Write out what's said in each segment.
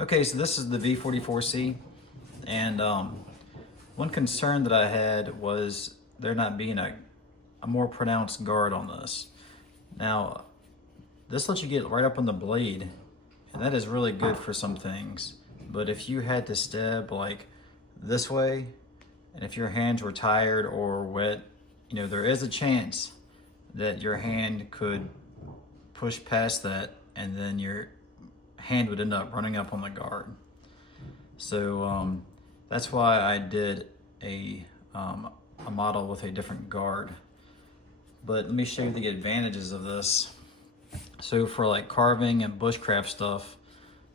Okay, so this is the V44C, and one concern that I had was there not being a more pronounced guard on this. Now, this lets you get right up on the blade, and that is really good for some things. But if you had to stab like this way, and if your hands were tired or wet, there is a chance that your hand could push past that, and then your hand would end up running up on the guard. So that's why I did a model with a different guard. But let me show you the advantages of this. So for like carving and bushcraft stuff,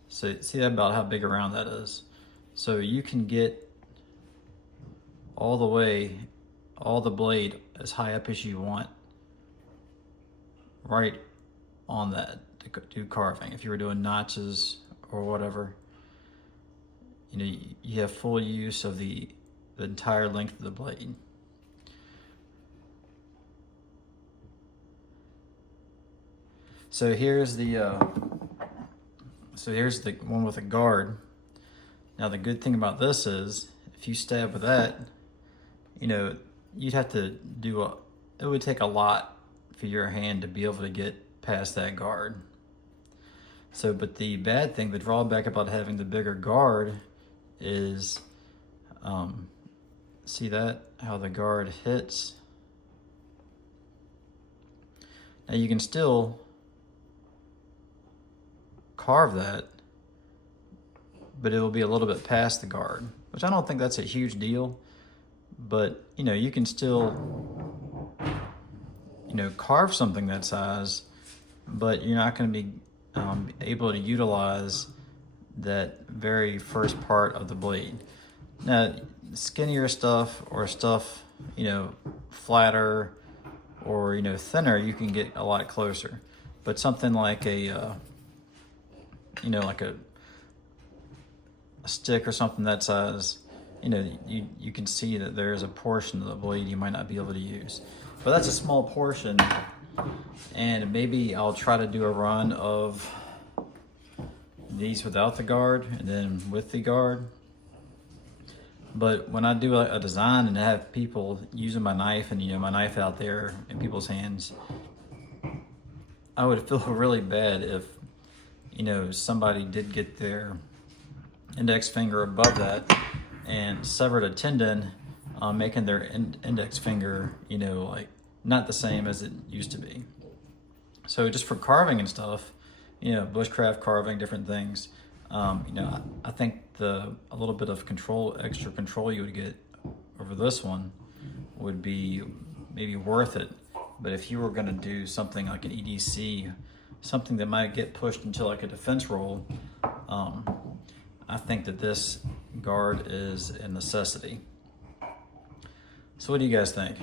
so see that about how big around that is. So you can get all the blade as high up as you want right on that to do carving. If you were doing notches or whatever, you have full use of the entire length of the blade. So here's the one with a guard. Now the good thing about this is if you stab with that, you'd have to it would take a lot for your hand to be able to get past that guard. So, but the bad thing, the drawback about having the bigger guard is, see that, how the guard hits? Now you can still carve that, but it will be a little bit past the guard, which I don't think that's a huge deal, but you can still, carve something that size, but you're not going to be able to utilize that very first part of the blade. Now, skinnier stuff or stuff, flatter or, thinner, you can get a lot closer. But something like a stick or something that size, you can see that there's a portion of the blade you might not be able to use. But that's a small portion, and maybe I'll try to do a run of these without the guard and then with the guard. But when I do a design and I have people using my knife and my knife out there in people's hands, I would feel really bad if somebody did get their index finger above that and severed a tendon, making their index finger like not the same as it used to be. So just for carving and stuff, bushcraft carving, different things, I think a little bit of extra control you would get over this one would be maybe worth it. But if you were going to do something like an EDC, something that might get pushed into like a defense roll, I think that this guard is a necessity. So what do you guys think?